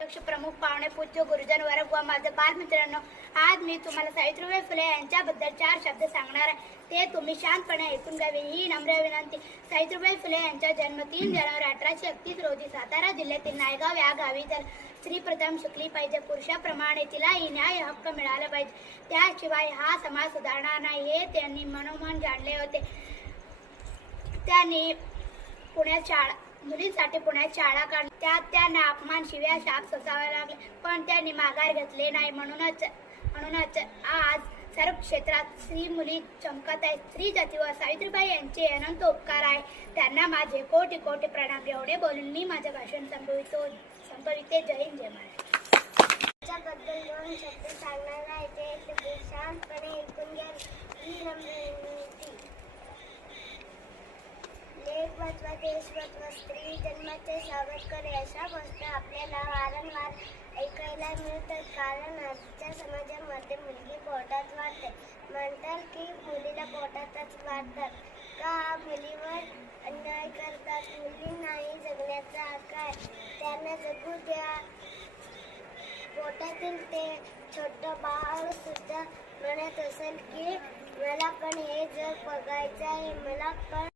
प्रमुख पाहुणे, पूज्य गुरुजन वर्ग व माझे बालमित्रांनो, आज मी तुम्हाला सावित्रीबाई फुले यांच्याबद्दल 4 शब्द सांगणार आहे. ते तुम्ही शांतपणे ऐकून घ्यावे ही नम्र विनंती. सावित्रीबाई फुले यांचा जन्म 3 जानेवारी 1831 रोजी सातारा जिल्ह्यातील नायगाव या गावी झाला. स्त्री प्रथम शिकली पाहिजे, पुरुषाप्रमाणे तिलाही न्याय हक्क मिळाला पाहिजे. त्याशिवाय हा समाज सुधारणार नाही हे त्यांनी मनोमन जाणले होते. त्यांनी मुलींसाठी पुण्यात शाळा काढली. त्यात त्यांना अपमान, शिव्या, शाप सोसावे लागले, पण त्यांनी माघार घेतले नाही. म्हणूनच आज सर्व क्षेत्रात स्त्री मुली चमकत आहेत. स्त्री जातीवर सावित्रीबाई यांचे अनंत उपकार आहे. त्यांना माझे कोटी कोटी प्रणाम. एवढे बोलून मी माझे भाषण संपविते. जय हिंद, जय महाराष्ट्र. त्याच्याबद्दल 2 शब्द सांगणार आहे. ते तुम्ही शांतपणे ऐकून घ्या ही नम्र विनंती. लेख वाचवा, देश वाचवा, स्त्री जन्माचे स्वागत करे अशा गोष्टी आपल्याला वारंवार ऐकायला मिळतात. कारण आजच्या समाजामध्ये मुलगी पोटात वाढते. म्हणतात की मुलीला पोटातच वाढतात का, मुलीवर अन्याय करतात. मुलींनाही जगण्याचा हक्क आहे, त्यांना जगू द्या. पोटातील ते छोटं बाळ सुद्धा म्हणत असेल की मला पण हे जग बघायचं आहे, मला पण